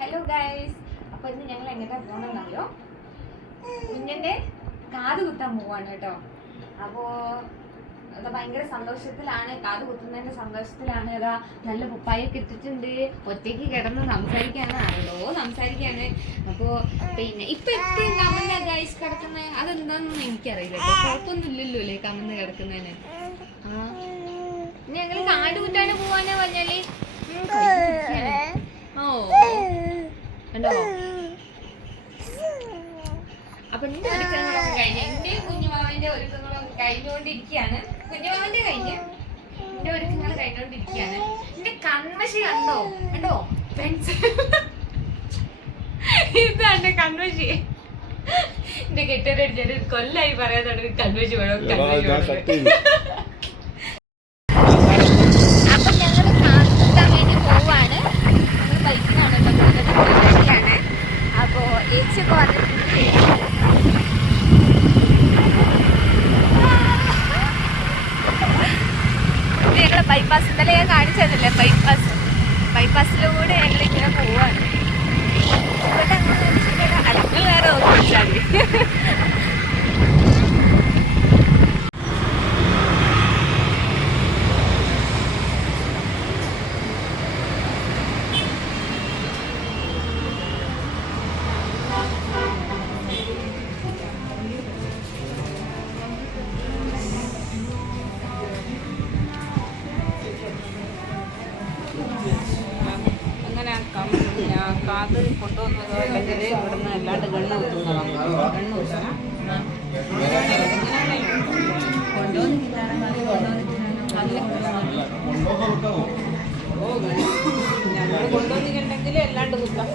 Hello guys, അപ്പോൾ ഇന്ന് ഞങ്ങൾ എങ്ങോട്ടാ പോകണമെന്നറിയോ? കുഞ്ഞിൻ്റെ കാത് കുത്താൻ പോവാണ് കേട്ടോ. അപ്പോൾ അത് ഭയങ്കര സന്തോഷത്തിലാണ്, കാത് കുത്തുന്നതിൻ്റെ സന്തോഷത്തിലാണ്. അതാ നല്ല കുപ്പായൊക്കെ ഇട്ടിട്ടുണ്ട്, ഒറ്റയ്ക്ക് കിടന്ന് സംസാരിക്കുകയാണ്. അപ്പോൾ പിന്നെ ഇപ്പം എപ്പോഴും കമന്ന ഗൈസ് കിടക്കുന്നത് അതെന്താണെന്നൊന്നും എനിക്കറിയില്ല കേട്ടോ. കുഴപ്പമൊന്നും ഇല്ലല്ലോ അല്ലേ കമന്ന് കിടക്കുന്നതിന്. ഞങ്ങൾ കാട് കുത്താൻ പോവാനാ പറഞ്ഞാല് ഉണ്ടോ? അപ്പൊ എന്റെ ഒരുക്കങ്ങളൊക്കെ കഴിഞ്ഞ എന്റെ കുഞ്ഞുമാവിന്റെ ഒരുക്കങ്ങളൊക്കെ കഴിഞ്ഞുകൊണ്ടിരിക്കുകയാണ്. കുഞ്ഞുമാവിന്റെ കഴിഞ്ഞ് എന്റെ ഒരുക്കങ്ങൾ കഴിഞ്ഞുകൊണ്ടിരിക്കുകയാണ്. എന്റെ കൺമശി കണ്ടോ? ഇതാ എന്റെ കൺമശി. എന്റെ കെട്ടിയടിച്ചൊരു കൊല്ലായി പറയാൻ തുടങ്ങി കൺമശി വേണം. അപ്പൊ ഞങ്ങള് കാത്താൻ വേണ്ടി പോവാണ്. ഞങ്ങള് ബൈക്കിനാണ് കേട്ടോ. അപ്പോ ഏച്ചൊക്കെ വന്നിട്ടുണ്ട്. ഞങ്ങള് ബൈപ്പാസ് ഇന്നലെ ഞാൻ കാണിച്ചു തന്നില്ലേ, ബൈപ്പാസിലൂടെ ഞങ്ങളിങ്ങനെ പോവാണ്. ഇവിടെ അങ്ങനെ അടുക്കള വേറെ ഓർമ്മിച്ചാൽ കാത് കൊണ്ടുവന്നതോ അല്ലെങ്കിൽ ഇവിടുന്ന് അല്ലാണ്ട് ഗണ്ണ് കുത്തുന്നതോ ഞങ്ങൾ കൊണ്ടുവന്നിട്ടുണ്ടെങ്കിൽ അല്ലാണ്ട് കുത്താം.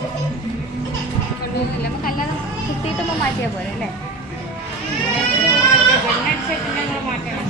കൊണ്ടുവന്നില്ല നമുക്ക് അല്ലാതെ കുത്തിയിട്ടുമ്പോൾ മാറ്റിയാൽ പോലെ അല്ലേ? ഗണ്ണടിച്ചിട്ട് ഞങ്ങൾ മാറ്റണം.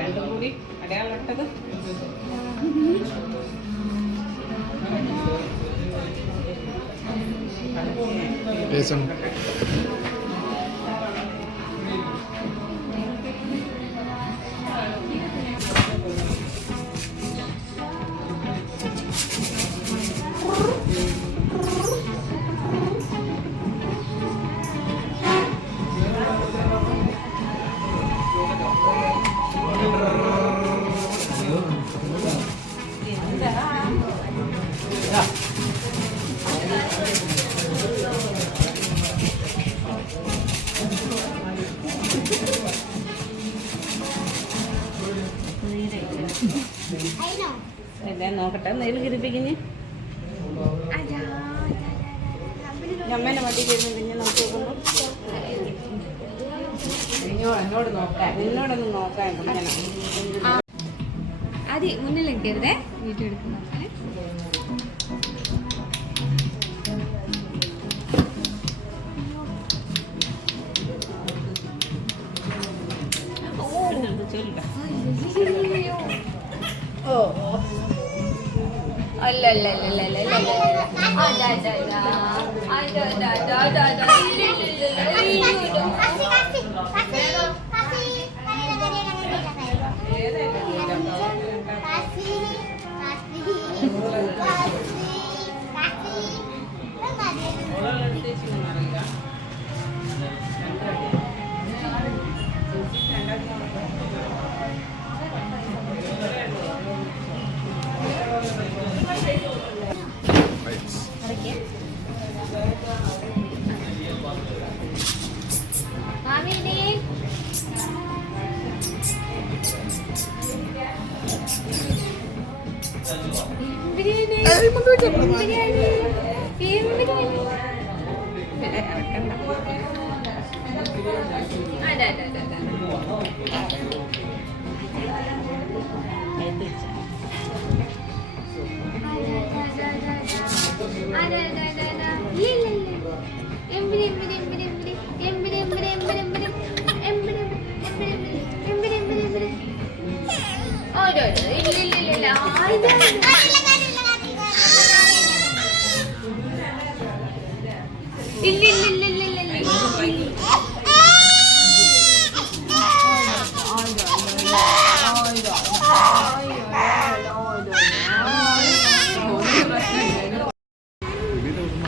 രണ്ടും കൂടി അടയാളിട്ടത് നോക്കട്ടെ. നെയിൽ കിരിപ്പിക്കുന്നു അമ്മേനെ മടി ചെയ്യുന്നു. പിന്നെ നമുക്ക് എന്നോടൊന്ന് നോക്കാൻ അതെ മുന്നിൽ നിൽക്കരുതേ. വീഡിയോ എടുക്കുന്ന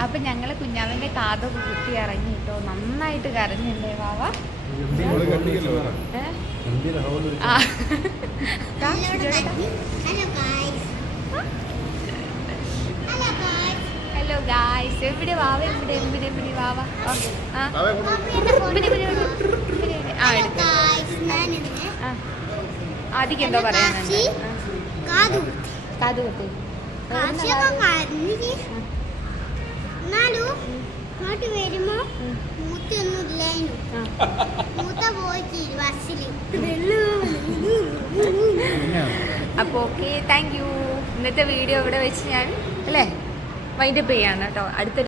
അപ്പൊ ഞങ്ങള് കുഞ്ഞാവിന്റെ കാതൊക്കെ കുത്തി ഇറങ്ങി കേട്ടോ. നന്നായിട്ട് കരഞ്ഞല്ലേ വാവ? ഹലോ ഗായ്സ്, എവിടെ വാവ? എവിടെ വാവ? ആദ്യം എന്തോ പറയാനുണ്ട്? കാത് കുത്തി ഇങ്ങോട്ട് വരുമ്പോ മൂത്തൊന്നും ഇല്ലായിരുന്നു. മൂത്ത പോയിട്ട് ബസ്സില്. അപ്പോൾ ഓക്കെ, താങ്ക് യു. ഇന്നത്തെ വീഡിയോ ഇവിടെ വെച്ച് ഞാൻ അല്ലേ വൈൻഡപ്പ് ചെയ്യാണ് കേട്ടോ. അടുത്ത